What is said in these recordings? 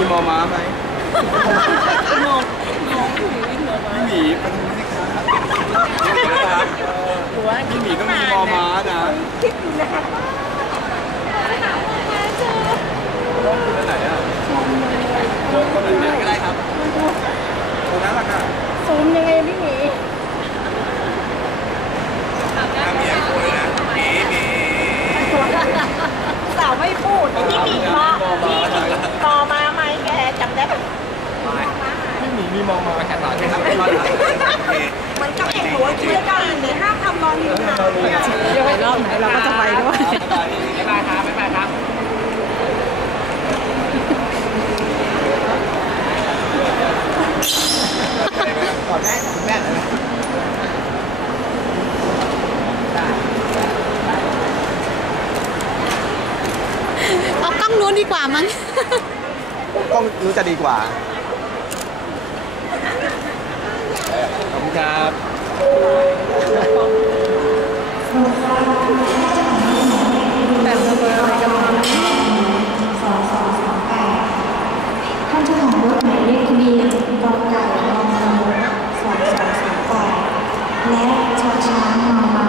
ม้าไหมงงงงพี่หมีไปทำไมครับหรือว่าพี่หมีต้องมีมอม้านะ คิดอยู่นะ ต้องคุณอันไหนอะตรงไหนก็ได้ครับตรงนั้นแหละค่ะ ซูมยังไงพี่หมี น้ำเมียคุยนะหมีหมี สาวไม่พูดพี่หมีมาพี่หมีต่อมาไหมแกจำได้ปะ พี่ห มีมีมอม้าแค่ตาใช่ครับมันก็เห็นหัวคิดกันเลยห้ามทำรอนนี้นะเดี๋ยวไปรอบไหนเราก็จะไปด้วยบ๊ายบายครับบ๊ายบายครับขอแม่คุณแม่หน่อยนะเอากล้องนู้นดีกว่ามั้งกล้องนู้นจะดีกว่า ขอบ คุณครับแต่เบอร์อะไรกันมาท่านเจ้าของรถหมายเลขทะเบียนกไก่งองูสองสองสามแปดและชอช้างมอมา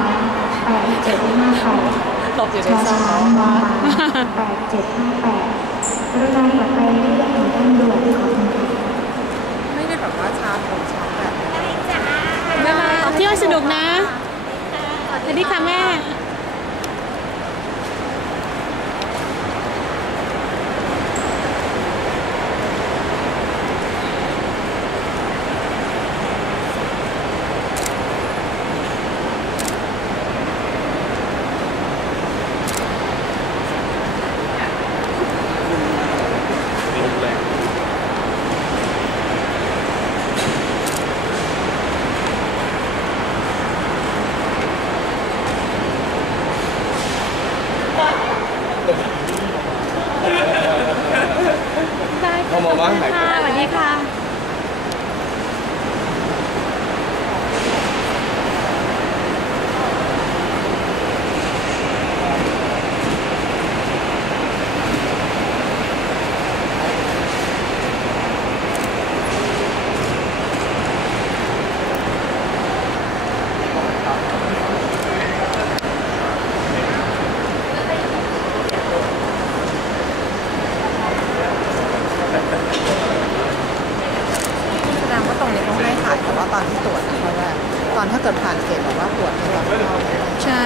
แปดเจ็ดห้าแปดหลบอยู่ชในอซอช้างยมอมาแปดเจ็ดห้าแปดกรุณากลับไปที่ถนนต้นด่วนขอบคุณค่ะ ไม่ได้แบบว่าชาผมชาแบบบ๊ายบายเที่ยวสนุกนะสวัสดี ค่ะแม่ ได้ เอามาว่าหายไป ค่ะสวัสดีค่ะ แนี้ต้องให้ถ่ายแต่ว่าตอนที่ตรวจนะเพราะว่า ตอนถ้าเกิดผ่านเกณฑ์บบว่าตรวจในตอนเข้า ใช่